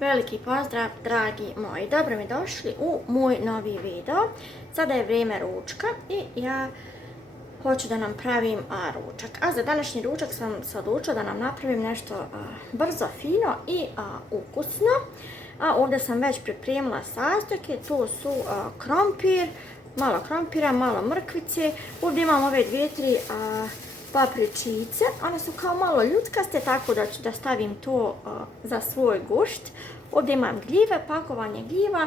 Veliki pozdrav, dragi moji. Dobro mi došli u moj novi video. Sada je vrijeme ručka i ja hoću da nam pravim ručak. A za današnji ručak sam se odlučila da nam napravim nešto brzo, fino i ukusno. Ovdje sam već pripremila sastojke. Tu su krompir, malo krompira, malo mrkvice. Ovdje imam ove 2-3 papričice, one su kao malo ljutkaste, tako da ću da stavim to za svoj gušt. Ovdje imam gljive, pakovanje gljiva